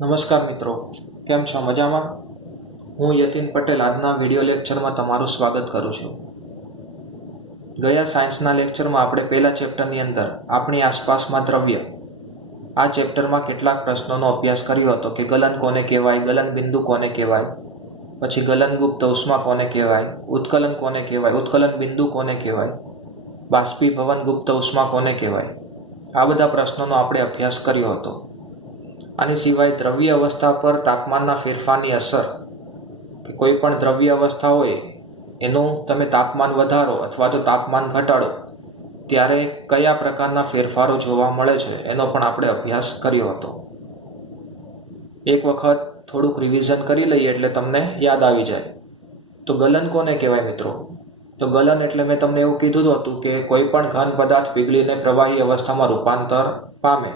નમસ્કાર મિત્રો, કેમ છો? મજામાં? હું યતિન પટેલ આજના વિડીયો લેક્ચરમાં તમારું સ્વાગત કરું છું. ગયા સાયન્સના લેક્ચરમાં આપણે પહેલા ચેપ્ટરની અંદર આપણી આસપાસમાં દ્રવ્ય આ ચેપ્ટરમાં કેટલાક પ્રશ્નોનો અભ્યાસ કર્યો હતો કે ગલન કોને કહેવાય, ગલન બિંદુ કોને કહેવાય, પછી ગલનગુપ્ત ઉષ્મા કોને કહેવાય, ઉત્કલન કોને કહેવાય, ઉત્કલન બિંદુ કોને કહેવાય, બાષ્પીભવન ગુપ્ત ઉષ્મા કોને કહેવાય. આ બધા પ્રશ્નોનો આપણે અભ્યાસ કર્યો હતો. આની સિવાય દ્રવ્ય અવસ્થા પર તાપમાનના ફેરફારની અસર કે કોઈ પણ દ્રવ્ય અવસ્થા હોય એનું તમે તાપમાન વધારો અથવા તો તાપમાન ઘટાડો ત્યારે કયા પ્રકારના ફેરફારો જોવા મળે છે એનો પણ આપણે અભ્યાસ કર્યો હતો. એક વખત થોડુંક રિવિઝન કરી લઈએ એટલે તમને યાદ આવી જાય. તો ગલન કોને કહેવાય મિત્રો? તો ગલન એટલે મેં તમને એવું કીધું હતું કે કોઈ પણ ઘન પદાર્થ પીગળીને પ્રવાહી અવસ્થામાં રૂપાંતર પામે,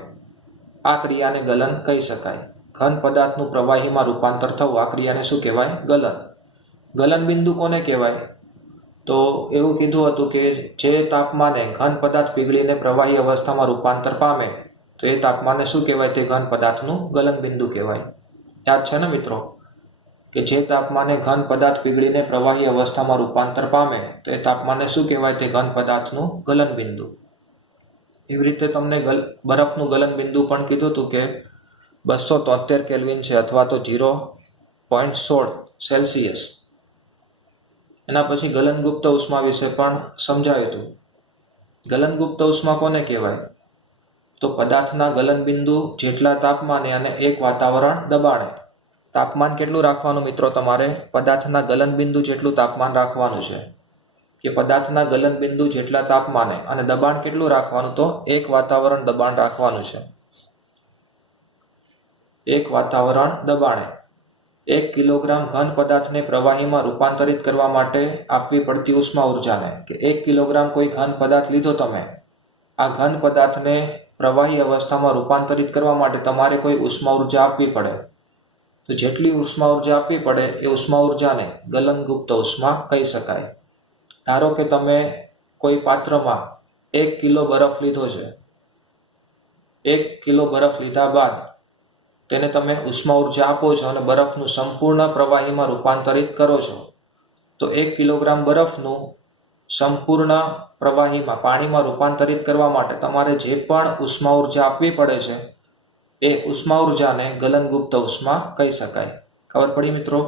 આ ક્રિયાને ગલન કહી શકાય. ઘન પદાર્થનું પ્રવાહીમાં રૂપાંતર થવું, આ ક્રિયાને શું કહેવાય? ગલન. ગલન બિંદુ કોને કહેવાય? તો એવું કીધું હતું કે જે તાપમાને ઘન પદાર્થ પીગળીને પ્રવાહી અવસ્થામાં રૂપાંતર પામે તો એ તાપમાને શું કહેવાય? તે ઘન પદાર્થનું ગલન બિંદુ કહેવાય. યાદ છે ને મિત્રો કે જે તાપમાને ઘન પદાર્થ પીગળીને પ્રવાહી અવસ્થામાં રૂપાંતર પામે તો એ તાપમાને શું કહેવાય? તે ઘન પદાર્થનું ગલન બિંદુ. એવી રીતે તમને બરફનું ગલન બિંદુ પણ કીધું હતું કે 273 કેલ્વિન છે અથવા તો 0.16 સેલ્સિયસ. એના પછી ગલનગુપ્ત ઉષ્મા વિશે પણ સમજાવ્યું હતું. ગલનગુપ્ત ઉષ્મા કોને કહેવાય? તો પદાર્થના ગલન બિંદુ જેટલા તાપમાને અને એક વાતાવરણ દબાણે. તાપમાન કેટલું રાખવાનું મિત્રો? તમારે પદાર્થના ગલન બિંદુ જેટલું તાપમાન રાખવાનું છે કે પદાર્થના ગલન બિંદુ જેટલા તાપમાને અને દબાણ કેટલું રાખવાનું? તો એક વાતાવરણ દબાણ રાખવાનું છે. એક વાતાવરણ દબાણે 1 કિલોગ્રામ ઘન પદાર્થને પ્રવાહીમાં રૂપાંતરિત કરવા માટે આપવી પડતી ઉષ્મા ઉર્જાને કે 1 કિલોગ્રામ કોઈ ઘન પદાર્થ લીધો તમે, આ ઘન પદાર્થને પ્રવાહી અવસ્થામાં રૂપાંતરિત કરવા માટે તમારે કોઈ ઉષ્મા ઉર્જા આપવી પડે. તો જેટલી ઉષ્મા ઉર્જા આપવી પડે એ ઉષ્મા ઉર્જાને ગલનગુપ્ત ઉષ્મા કહી શકાય. ધારો કે તમે કોઈ પાત્રમાં 1 કિલો બરફ લીધો છે. 1 કિલો બરફ લીધા બાદ તેને તમે ઉષ્મા ઉર્જા આપો છો અને બરફનું સંપૂર્ણ પ્રવાહીમાં રૂપાંતરિત કરો છો. તો 1 કિલોગ્રામ બરફનું સંપૂર્ણ પ્રવાહીમાં પાણીમાં રૂપાંતરિત કરવા માટે તમારે જે પણ ઉષ્મા ઉર્જા આપવી પડે છે એ ઉષ્મા ઉર્જાને ગલનગુપ્ત ઉષ્મા કહી શકાય. ખબર પડી મિત્રો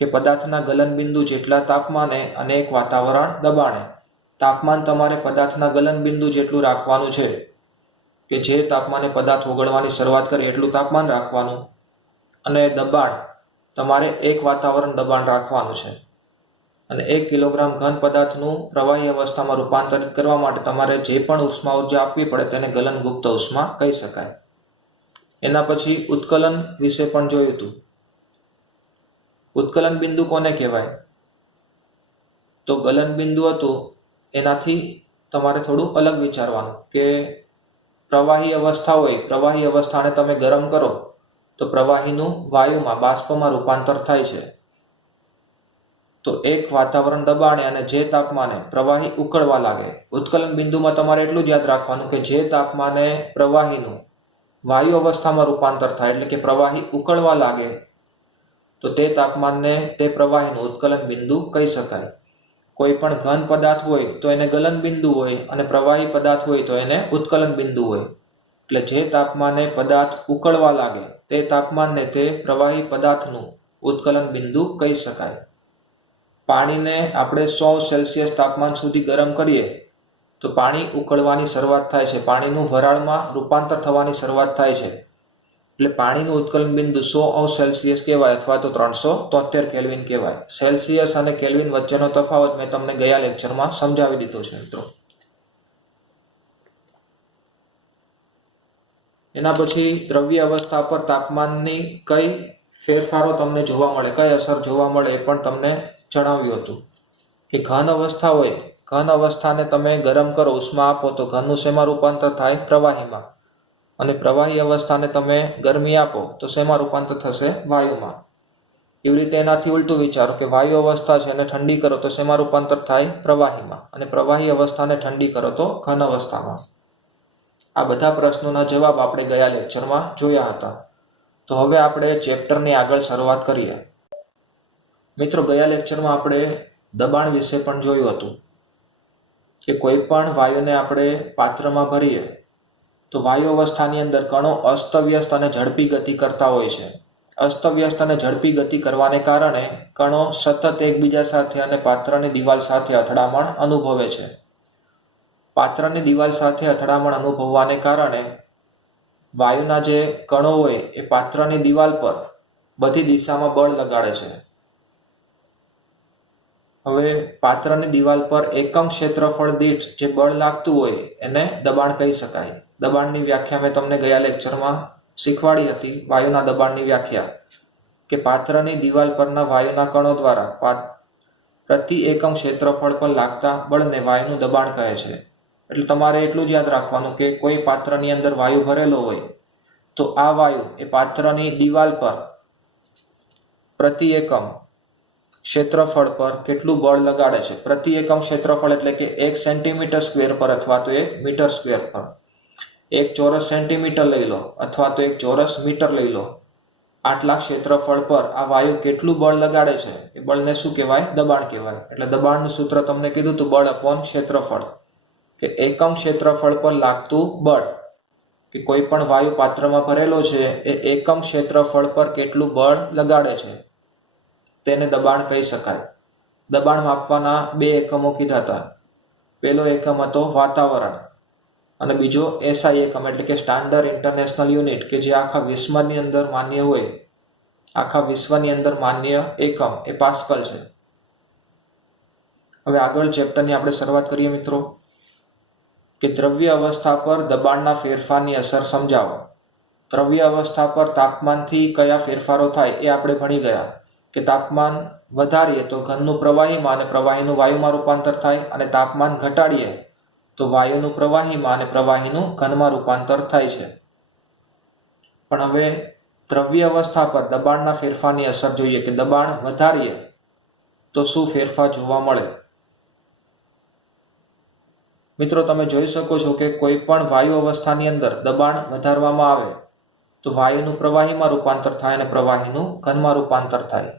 કે પદાર્થના ગલન બિંદુ જેટલા તાપમાને અને એક વાતાવરણ દબાણે. તાપમાન તમારે પદાર્થના ગલન બિંદુ જેટલું રાખવાનું છે કે જે તાપમાને પદાર્થ ઓગળવાની શરૂઆત કરે એટલું તાપમાન રાખવાનું અને દબાણ તમારે એક વાતાવરણ દબાણ રાખવાનું છે. અને 1 કિલોગ્રામ ઘન પદાર્થનું પ્રવાહી અવસ્થામાં રૂપાંતરિત કરવા માટે તમારે જે પણ ઉષ્મા ઉર્જા આપવી પડે તેને ગલનગુપ્ત ઉષ્મા કહી શકાય. એના પછી ઉત્કલન વિશે પણ જોયું હતું. ઉત્કલન બિંદુ કોને કહેવાય? તો ગલન બિંદુ હતું એનાથી તમારે થોડું અલગ વિચારવાનું કે પ્રવાહી અવસ્થા હોય, પ્રવાહી અવસ્થાને તમે ગરમ કરો તો પ્રવાહીનું વાયુમાં બાષ્પમાં રૂપાંતર થાય છે. તો એક વાતાવરણ દબાણે અને જે તાપમાને પ્રવાહી ઉકળવા લાગે. ઉત્કલન બિંદુમાં તમારે એટલું જ યાદ રાખવાનું કે જે તાપમાને પ્રવાહીનું વાયુ અવસ્થામાં રૂપાંતર થાય એટલે કે પ્રવાહી ઉકળવા લાગે તો તે તાપમાનને તે પ્રવાહીનું ઉત્કલન બિંદુ કહી શકાય. કોઈ પણ ઘન પદાર્થ હોય તો એને ગલન બિંદુ હોય અને પ્રવાહી પદાર્થ હોય તો એને ઉત્કલન બિંદુ હોય. એટલે જે તાપમાને પદાર્થ ઉકળવા લાગે તે તાપમાનને તે પ્રવાહી પદાર્થનું ઉત્કલન બિંદુ કહી શકાય. પાણીને આપણે 100 સેલ્સિયસ તાપમાન સુધી ગરમ કરીએ તો પાણી ઉકળવાની શરૂઆત થાય છે, પાણીનું વરાળમાં રૂપાંતર થવાની શરૂઆત થાય છે. એટલે પાણીનું ઉત્કલન બિંદુ 100 સેલ્સિયસ કહેવાય અથવા તો 373 કેલ્વિન કહેવાય. સેલ્સિયસ અને કેલ્વિન વચ્ચેનો તફાવત મેં તમને ગયા લેક્ચરમાં સમજાવી દીધો છે મિત્રો. એના પછી દ્રવ્ય અવસ્થા પર તાપમાનની કઈ ફેરફારો તમને જોવા મળે, કઈ અસર જોવા મળે એ પણ તમને જણાવ્યું હતું કે ઘન અવસ્થા હોય, ઘન અવસ્થાને તમે ગરમ કરો, ઉષ્મા આપો તો ઘનનું શેમાં રૂપાંતર થાય? પ્રવાહીમાં. અને પ્રવાહી અવસ્થાને તમે ગરમી આપો તો શેમાં રૂપાંતર થશે? વાયુમાં. એવી રીતે એનાથી ઉલટું વિચારો કે વાયુ અવસ્થા છે એને ઠંડી કરો તો શેમાં રૂપાંતર થાય? પ્રવાહીમાં. અને પ્રવાહી અવસ્થાને ઠંડી કરો તો ઘન અવસ્થામાં. આ બધા પ્રશ્નોના જવાબ આપણે ગયા લેક્ચરમાં જોયા હતા. તો હવે આપણે ચેપ્ટરની આગળ શરૂઆત કરીએ. મિત્રો, ગયા લેક્ચરમાં આપણે દબાણ વિશે પણ જોયું હતું કે કોઈ પણ વાયુને આપણે પાત્રમાં ભરીએ તો વાયુ અવસ્થાની અંદર કણો અસ્તવ્યસ્ત અને ઝડપી ગતિ કરતા હોય છે. અસ્તવ્યસ્ત અને ઝડપી ગતિ કરવાને કારણે કણો સતત એકબીજા સાથે અને પાત્રની દિવાલ સાથે અથડામણ અનુભવે છે. પાત્રની દિવાલ સાથે અથડામણ અનુભવવાને કારણે વાયુના જે કણો હોય એ પાત્રની દિવાલ પર બધી દિશામાં બળ લગાડે છે. હવે પાત્રની દિવાલ પર એકમ ક્ષેત્રફળ દીઠ જે બળ લાગતું હોય એને દબાણ કહી શકાય. દબાણની વ્યાખ્યા મેં તમને ગયા લેક્ચરમાં શીખવાડી હતી. વાયુના દબાણની વ્યાખ્યા કે પાત્રની દિવાલ પરના વાયુના કણો દ્વારા પ્રતિ એકમ ક્ષેત્રફળ પર લાગતા બળને વાયુનું દબાણ કહે છે. એટલે તમારે એટલું જ યાદ રાખવાનું કે કોઈ પાત્રની અંદર વાયુ ભરેલો હોય તો આ વાયુ એ પાત્રની દિવાલ પર પ્રતિ એકમ ક્ષેત્રફળ પર કેટલું બળ લગાડે છે. પ્રતિ એકમ ક્ષેત્રફળ એટલે કે 1 સેન્ટીમીટર સ્ક્વેર પર અથવા તો 1 મીટર સ્ક્વેર પર. 1 ચોરસ સેન્ટીમીટર લઈ લો અથવા તો 1 ચોરસ મીટર લઈ લો. આટલા ક્ષેત્રફળ પર આ વાયુ કેટલું બળ લગાડે છે એ બળને શું કહેવાય? દબાણ કહેવાય. એટલે દબાણનું સૂત્ર તમને કીધું હતું, બળ અપોન ક્ષેત્રફળ, કે એકમ ક્ષેત્રફળ પર લાગતું બળ, કે કોઈ પણ વાયુ પાત્રમાં ભરેલો છે એ એકમ ક્ષેત્રફળ પર કેટલું બળ લગાડે છે તેને દબાણ કહી શકાય. દબાણ માપવાના 2 એકમો કીધા હતા. પહેલો એકમ હતો વાતાવરણ અને બીજો SI એકમ એટલે કે સ્ટાન્ડર્ડ ઇન્ટરનેશનલ યુનિટ, કે જે આખા વિશ્વની અંદર માન્ય હોય. આખા વિશ્વની અંદર માન્ય એકમ એ પાસ્કલ છે. હવે આગળ ચેપ્ટરની આપણે શરૂઆત કરીએ મિત્રો. કે દ્રવ્ય અવસ્થા પર દબાણના ફેરફારની અસર સમજાવો. દ્રવ્ય અવસ્થા પર તાપમાનથી કયા ફેરફારો થાય એ આપણે ભણી ગયા. કે તાપમાન વધારીએ તો ઘનનું પ્રવાહીમાં અને પ્રવાહીનું વાયુમાં રૂપાંતર થાય, અને તાપમાન ઘટાડીએ તો વાયુનું પ્રવાહીમાં અને પ્રવાહીનું ઘનમાં રૂપાંતર થાય છે. પણ હવે દ્રવ્ય અવસ્થા પર દબાણના ફેરફારની અસર જોઈએ. કે દબાણ વધારીએ તો શું ફેરફાર જોવા મળે? મિત્રો, તમે જોઈ શકો છો કે કોઈ પણ વાયુ અવસ્થાની અંદર દબાણ વધારવામાં આવે તો વાયુનું પ્રવાહીમાં રૂપાંતર થાય અને પ્રવાહીનું ઘનમાં રૂપાંતર થાય.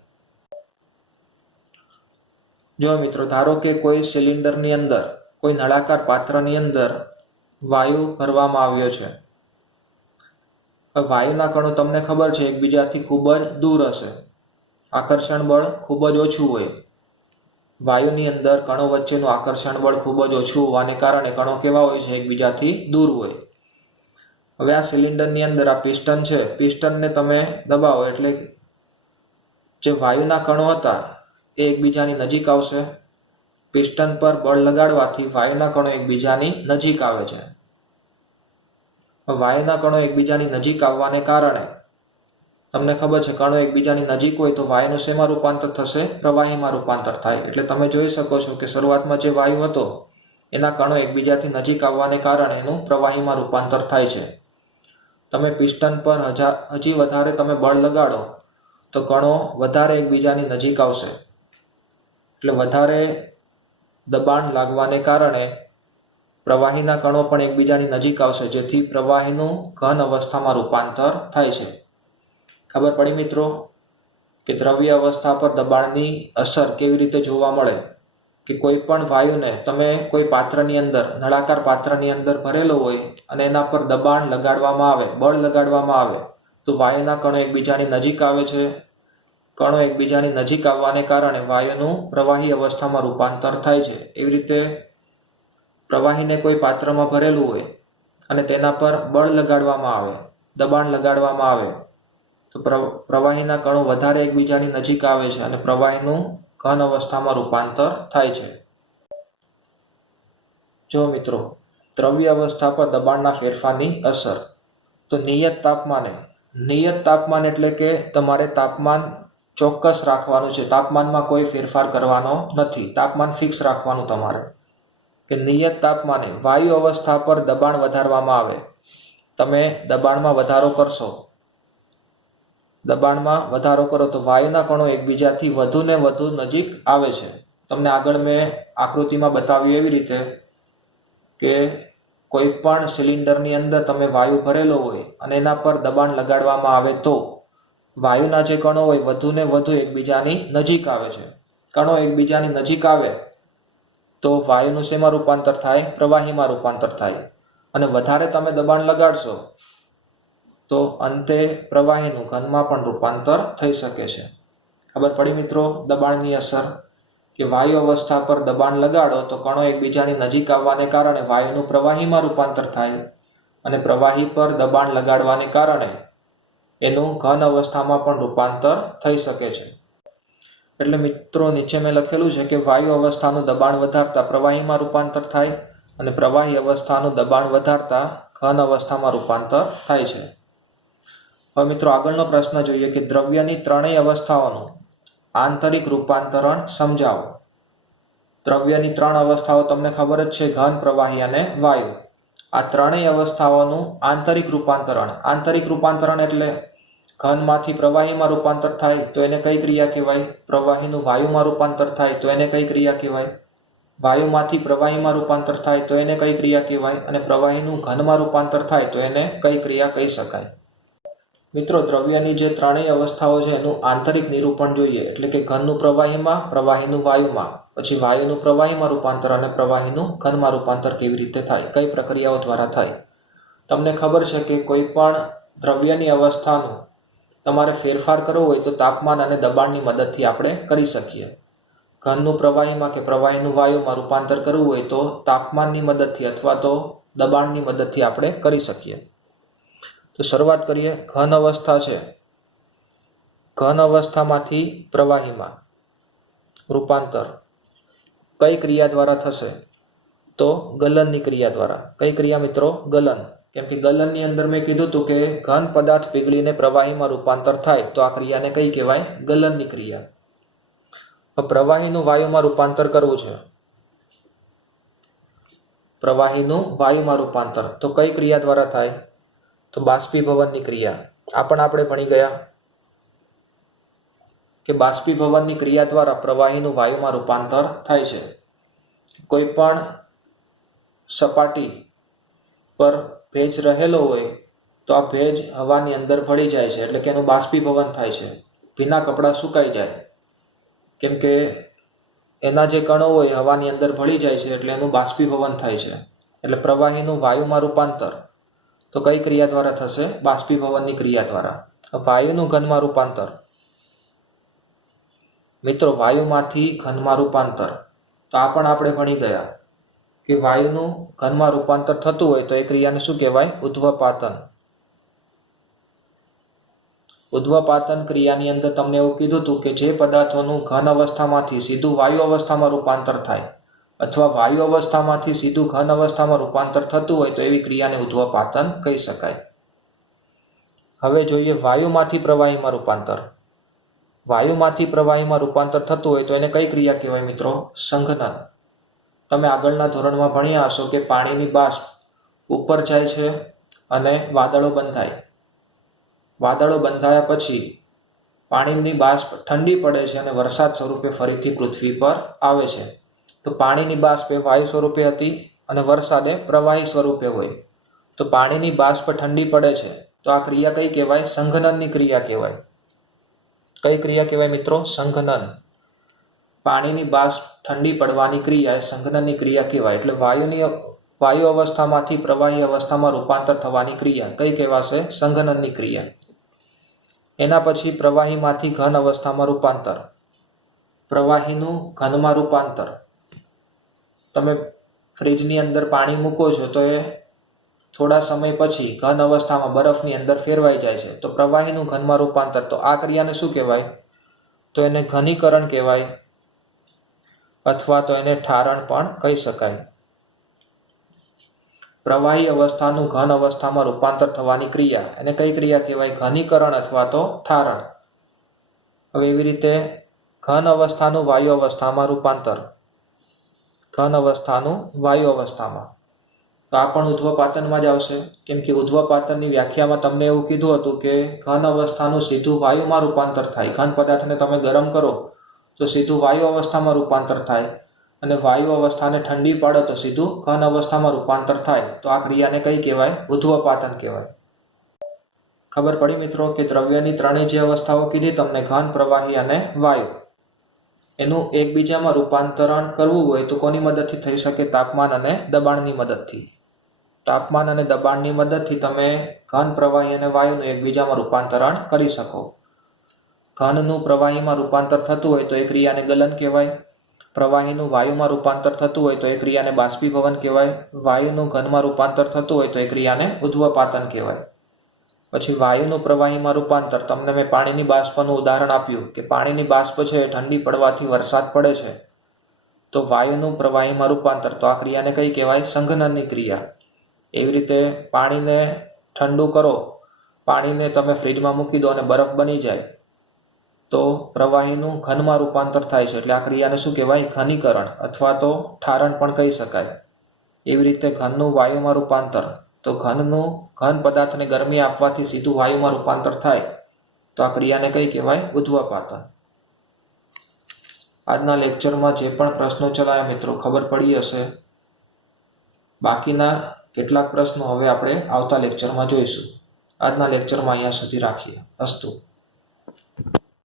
જો મિત્રો, ધારો કે કોઈ સિલિન્ડરની અંદર, કોઈ નળાકાર પાત્રની અંદર વાયુ ભરવામાં આવ્યો છે. વાયુના કણો તમને ખબર છે એકબીજાથી ખૂબ જ દૂર હશે. આકર્ષણ બળ ખૂબ જ ઓછું હોય. વાયુની અંદર કણો વચ્ચેનું આકર્ષણ બળ ખૂબ જ ઓછું હોવાને કારણે કણો કેવા હોય છે? એકબીજાથી દૂર હોય. હવે આ સિલિન્ડરની અંદર આ પિસ્ટન છે. પિસ્ટનને તમે દબાવો એટલે જે વાયુના કણો હતા એ એકબીજાની નજીક આવશે. પિસ્ટન પર બળ લગાડવાથી વાયુના કણો એકબીજાની નજીક આવે છે. વાયુના કણો એકબીજાની નજીક આવવાને કારણે તમને ખબર છે કણો એકબીજાની નજીક હોય તો વાયુનું શેમાં રૂપાંતર થશે? પ્રવાહીમાં રૂપાંતર થાય. એટલે તમે જોઈ શકો છો કે શરૂઆતમાં જે વાયુ હતો એના કણો એકબીજાથી નજીક આવવાને કારણે એનું પ્રવાહીમાં રૂપાંતર થાય છે. તમે પિસ્ટન પર હજી વધારે તમે બળ લગાડો તો કણો વધારે એકબીજાની નજીક આવશે. એટલે વધારે દબાણ લાગવાને કારણે પ્રવાહીના કણો પણ એકબીજાની નજીક આવશે, જેથી પ્રવાહીનું ઘન અવસ્થામાં રૂપાંતર થાય છે. ખબર પડી મિત્રો કે દ્રવ્ય અવસ્થા પર દબાણની અસર કેવી રીતે જોવા મળે? કે કોઈ પણ વાયુને તમે કોઈ પાત્રની અંદર, નળાકાર પાત્રની અંદર ભરેલો હોય અને એના પર દબાણ લગાડવામાં આવે, બળ લગાડવામાં આવે તો વાયુના કણો એકબીજાની નજીક આવે છે. કણો એકબીજાની નજીક આવવાને કારણે વાયુનું પ્રવાહી અવસ્થામાં રૂપાંતર થાય છે. એવી રીતે પ્રવાહીને કોઈ પાત્રમાં ભરેલું હોય અને તેના પર બળ લગાડવામાં આવે, દબાણ લગાડવામાં આવે તો પ્રવાહીના કણો વધારે એકબીજાની નજીક આવે છે અને પ્રવાહીનું ઘન અવસ્થામાં રૂપાંતર થાય છે. જો મિત્રો, દ્રવ્ય અવસ્થા પર દબાણના ફેરફારની અસર. તો નિયત તાપમાન એટલે કે તમારે તાપમાન ચોક્કસ રાખવાનું છે. તાપમાનમાં કોઈ ફેરફાર કરવાનો નથી. તાપમાન ફિક્સ રાખવાનું તમારે. કે નિયત તાપમાને વાયુ અવસ્થા પર દબાણ વધારવામાં આવે. તમે દબાણમાં વધારો કરશો, દબાણમાં વધારો કરો તો વાયુના કણો એકબીજાથી વધુ ને વધુ નજીક આવે છે. તમને આગળ મેં આકૃતિમાં બતાવ્યું એવી રીતે કે કોઈ પણ સિલિન્ડરની અંદર તમે વાયુ ભરેલો હોય અને એના પર દબાણ લગાડવામાં આવે તો વાયુના જે કણો હોય વધુ ને વધુ એકબીજાની નજીક આવે છે. કણો એકબીજાની નજીક આવે તો વાયુનું શેમાં રૂપાંતર થાય? પ્રવાહીમાં રૂપાંતર થાય. અને વધારે તમે દબાણ લગાડશો તો અંતે પ્રવાહીનું ઘનમાં પણ રૂપાંતર થઈ શકે છે. ખબર પડી મિત્રો દબાણની અસર? કે વાયુ અવસ્થા પર દબાણ લગાડો તો કણો એકબીજાની નજીક આવવાને કારણે વાયુનું પ્રવાહીમાં રૂપાંતર થાય અને પ્રવાહી પર દબાણ લગાડવાને કારણે એનું ઘન અવસ્થામાં પણ રૂપાંતર થઈ શકે છે. એટલે મિત્રો નીચે મેં લખેલું છે કે વાયુ અવસ્થાનું દબાણ વધારતા પ્રવાહીમાં રૂપાંતર થાય અને પ્રવાહી અવસ્થાનું દબાણ વધારતા ઘન અવસ્થામાં રૂપાંતર થાય છે. હવે મિત્રો આગળનો પ્રશ્ન જોઈએ કે દ્રવ્યની ત્રણેય અવસ્થાઓનું આંતરિક રૂપાંતરણ સમજાવો. દ્રવ્યની ત્રણ અવસ્થાઓ તમને ખબર જ છે, ઘન, પ્રવાહી અને વાયુ. આ ત્રણેય અવસ્થાઓનું આંતરિક રૂપાંતરણ. આંતરિક રૂપાંતરણ એટલે ઘનમાંથી પ્રવાહીમાં રૂપાંતર થાય તો એને કઈ ક્રિયા કહેવાય? પ્રવાહીનું વાયુમાં રૂપાંતર થાય તો એને કઈ ક્રિયા કહેવાય? વાયુમાંથી પ્રવાહીમાં રૂપાંતર થાય તો એને કઈ ક્રિયા કહેવાય? અને પ્રવાહીનું ઘનમાં રૂપાંતર થાય તો એને કઈ ક્રિયા કહી શકાય? મિત્રો દ્રવ્યની જે ત્રણેય અવસ્થાઓ છે એનું આંતરિક નિરૂપણ જોઈએ. એટલે કે ઘનનું પ્રવાહીમાં, પ્રવાહીનું વાયુમાં, પછી વાયુનું પ્રવાહીમાં રૂપાંતર અને પ્રવાહીનું ઘનમાં રૂપાંતર કેવી રીતે થાય, કઈ પ્રક્રિયાઓ દ્વારા થાય. તમને ખબર છે કે કોઈ પણ દ્રવ્યની અવસ્થાનું તમારે ફેરફાર કરવો હોય તો તાપમાન અને દબાણની મદદથી આપણે કરી શકીએ. ઘનનું પ્રવાહીમાં કે પ્રવાહીનું વાયુમાં રૂપાંતર કરવું હોય તો તાપમાનની મદદથી અથવા તો દબાણની મદદથી આપણે કરી શકીએ. તો શરૂઆત કરીએ. ઘન અવસ્થા છે, ઘન અવસ્થામાંથી પ્રવાહીમાં રૂપાંતર કઈ ક્રિયા દ્વારા થશે? તો ગલનની ક્રિયા દ્વારા. કઈ ક્રિયા મિત્રો? ગલન. કેમ કે ગલનની અંદર મેં કીધું હતું કે ઘન પદાર્થ પીગળીને પ્રવાહીમાં રૂપાંતર થાય તો આ ક્રિયાને કઈ કહેવાય? ગલનની ક્રિયા. પ્રવાહીનું વાયુમાં રૂપાંતર કરવું છે, પ્રવાહીનું વાયુમાં રૂપાંતર તો કઈ ક્રિયા દ્વારા થાય? તો બાષ્પીભવનની ક્રિયા. આ પણ આપણે ભણી ગયા કે બાષ્પીભવનની ક્રિયા દ્વારા પ્રવાહીનું વાયુમાં રૂપાંતર થાય છે. કોઈ પણ સપાટી પર ભેજ રહેલો હોય તો આ ભેજ હવાની અંદર ભળી જાય છે, એટલે કે એનું બાષ્પીભવન થાય છે. ભીના કપડાં સુકાઈ જાય કેમ કે એના જે કણો હોય હવાની અંદર ભળી જાય છે એટલે એનું બાષ્પીભવન થાય છે. એટલે પ્રવાહીનું વાયુમાં રૂપાંતર તો કઈ ક્રિયા દ્વારા થશે? બાષ્પીભવનની ક્રિયા દ્વારા. વાયુનું ઘનમાં રૂપાંતર. મિત્રો વાયુમાંથી ઘનમાં રૂપાંતર તો આ પણ આપણે ભણી ગયા કે વાયુનું ઘનમાં રૂપાંતર થતું હોય તો એ ક્રિયાને શું કહેવાય? ઉધ્વપાતન. ઉધ્વપાતન ક્રિયાની અંદર તમને એવું કીધું હતું કે જે પદાર્થોનું ઘન અવસ્થામાંથી સીધું વાયુ અવસ્થામાં રૂપાંતર થાય અથવા વાયુ અવસ્થામાંથી સીધું ઘન અવસ્થામાં રૂપાંતર થતું હોય તો એવી ક્રિયાને ઉધ્વપાતન કહી શકાય. હવે જોઈએ વાયુમાંથી પ્રવાહીમાં રૂપાંતર. વાયુમાંથી પ્રવાહીમાં રૂપાંતર થતું હોય તો એને કઈ ક્રિયા કહેવાય મિત્રો? સંઘનન. તમે આગળના ધોરણમાં ભણ્યા હશો કે પાણીની બાષ્પ ઉપર જાય છે અને વાદળો બંધાય. વાદળો બંધાયા પછી પાણીની બાષ્પ ઠંડી પડે છે અને વરસાદ સ્વરૂપે ફરીથી પૃથ્વી પર આવે છે. તો પાણીની બાષ્પ એ વાયુ સ્વરૂપે હતી અને વરસાદ એ પ્રવાહી સ્વરૂપે હોય. તો પાણીની બાષ્પ ઠંડી પડે છે તો આ ક્રિયા કઈ કહેવાય? સંઘનનની ક્રિયા કહેવાય. કઈ ક્રિયા કહેવાય મિત્રો? સંઘનન. પાણીની બાષ્પ ઠંડી પડવાની ક્રિયા એ સંઘનનની ક્રિયા કહેવાય. એટલે વાયુ અવસ્થામાંથી પ્રવાહી અવસ્થામાં રૂપાંતર થવાની ક્રિયા કઈ કહેવાશે? સંઘનનની ક્રિયા. એના પછી પ્રવાહીમાંથી ઘન અવસ્થામાં રૂપાંતર. પ્રવાહીનું ઘનમાં રૂપાંતર. તમે ફ્રીજની અંદર પાણી મૂકો છો તો એ થોડા સમય પછી ઘન અવસ્થામાં બરફની અંદર ફેરવાઈ જાય છે તો પ્રવાહીનું ઘનમાં રૂપાંતર. તો આ ક્રિયાને શું કહેવાય? તો એને ઘનીકરણ કહેવાય અથવા તો એને ઠારણ પણ કહી શકાય. પ્રવાહી અવસ્થાનું ઘન અવસ્થામાં રૂપાંતર થવાની ક્રિયા એને કઈ ક્રિયા કહેવાય? ઘનીકરણ અથવા તો ઠારણ. હવે એવી રીતે ઘન અવસ્થાનું વાયુ અવસ્થામાં રૂપાંતર. ઘન અવસ્થાનું વાયુ અવસ્થામાં તો આ પણ ઉધ્વપાતનમાં જ આવશે. કેમ કે ઉધ્વપાતનની વ્યાખ્યામાં તમને એવું કીધું હતું કે ઘન અવસ્થાનું સીધું વાયુમાં રૂપાંતર થાય. ઘન પદાર્થને તમે ગરમ કરો તો સીધું વાયુ અવસ્થામાં રૂપાંતર થાય અને વાયુ અવસ્થાને ઠંડી પાડો તો સીધું ઘન અવસ્થામાં રૂપાંતર થાય. તો આ ક્રિયાને કઈ કહેવાય? ઉધ્વપાતન કહેવાય. ખબર પડી મિત્રો કે દ્રવ્યની ત્રણેય જે અવસ્થાઓ કીધી તમને, ઘન, પ્રવાહી અને વાયુ, એનું એકબીજામાં રૂપાંતરણ કરવું હોય તો કોની મદદથી થઈ શકે? તાપમાન અને દબાણની મદદથી. તાપમાન અને દબાણની મદદથી તમે ઘન, પ્રવાહી અને વાયુનું એકબીજામાં રૂપાંતરણ કરી શકો. ઘનનું પ્રવાહીમાં રૂપાંતર થતું હોય તો એ ક્રિયાને ગલન કહેવાય. પ્રવાહીનું વાયુમાં રૂપાંતર થતું હોય તો એ ક્રિયાને બાષ્પીભવન કહેવાય. વાયુનું ઘનમાં રૂપાંતર થતું હોય તો એ ક્રિયાને ઉદ્ધ્વપાતન કહેવાય. પછી વાયુનું પ્રવાહીમાં રૂપાંતર, તમને મેં પાણીની બાષ્પનું ઉદાહરણ આપ્યું કે પાણીની બાષ્પ છે એ ઠંડી પડવાથી વરસાદ પડે છે, તો વાયુનું પ્રવાહીમાં રૂપાંતર, તો આ ક્રિયાને કઈ કહેવાય? સંઘનનની ક્રિયા. એવી રીતે પાણીને ઠંડુ કરો, પાણીને તમે ફ્રીજમાં મૂકી દો અને બરફ બની જાય તો પ્રવાહીનું ઘનમાં રૂપાંતર થાય છે, એટલે આ ક્રિયાને શું કહેવાય? ઘનીકરણ અથવા તો ઠારણ પણ કહી શકાય. એવી રીતે ઘનનું વાયુમાં રૂપાંતર, તો ઘનનું ઘન પદાર્થને ગરમી આપવાથી સીધું વાયુમાં રૂપાંતર થાય તો આ ક્રિયાને કઈ કહેવાય? ઉદ્ધ્વપાતન. આજના લેક્ચરમાં જે પણ પ્રશ્નો ચલાયા મિત્રો, ખબર પડી હશે. બાકીના કેટલાક પ્રશ્નો હવે આપણે આવતા લેક્ચરમાં જોઈશું. આજના લેક્ચરમાં અહીંયા સુધી રાખીએ. અસ્તુ.